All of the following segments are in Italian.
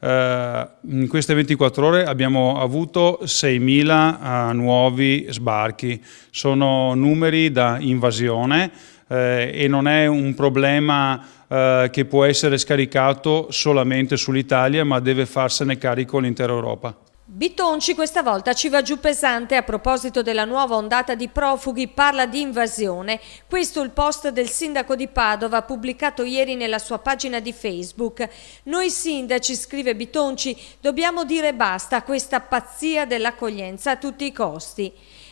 In queste 24 ore abbiamo avuto 6.000 nuovi sbarchi. Sono numeri da invasione e non è un problema che può essere scaricato solamente sull'Italia, ma deve farsene carico l'intera Europa. Bitonci questa volta ci va giù pesante a proposito della nuova ondata di profughi, parla di invasione. Questo è il post del sindaco di Padova pubblicato ieri nella sua pagina di Facebook. Noi sindaci, scrive Bitonci, dobbiamo dire basta a questa pazzia dell'accoglienza a tutti i costi.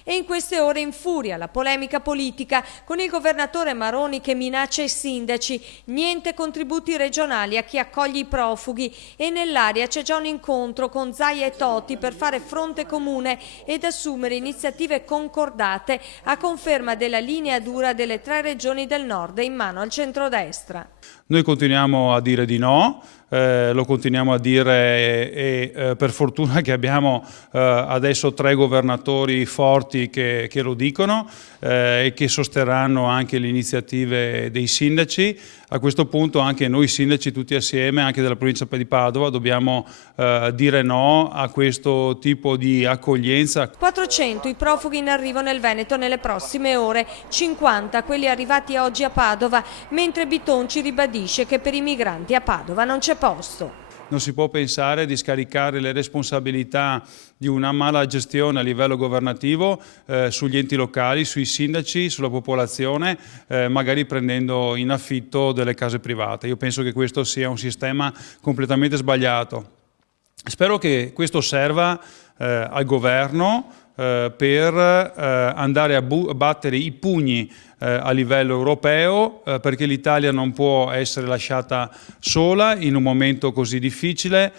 E in queste ore infuria la polemica politica con il governatore Maroni che minaccia i sindaci, niente contributi regionali a chi accoglie i profughi, e nell'aria c'è già un incontro con Zaia e Totti per fare fronte comune ed assumere iniziative concordate a conferma della linea dura delle 3 regioni del nord in mano al centrodestra. Noi continuiamo a dire di no, lo continuiamo a dire e per fortuna che abbiamo adesso 3 governatori forti che lo dicono e che sosterranno anche le iniziative dei sindaci. A questo punto anche noi sindaci tutti assieme, anche della provincia di Padova, dobbiamo dire no a questo tipo di accoglienza. 400 i profughi in arrivo nel Veneto nelle prossime ore, 50 quelli arrivati oggi a Padova, mentre Bitonci ribadisce che per i migranti a Padova non c'è posto. Non si può pensare di scaricare le responsabilità di una mala gestione a livello governativo sugli enti locali, sui sindaci, sulla popolazione, magari prendendo in affitto delle case private. Io penso che questo sia un sistema completamente sbagliato. Spero che questo serva al governo per andare a battere i pugni a livello europeo, perché l'Italia non può essere lasciata sola in un momento così difficile.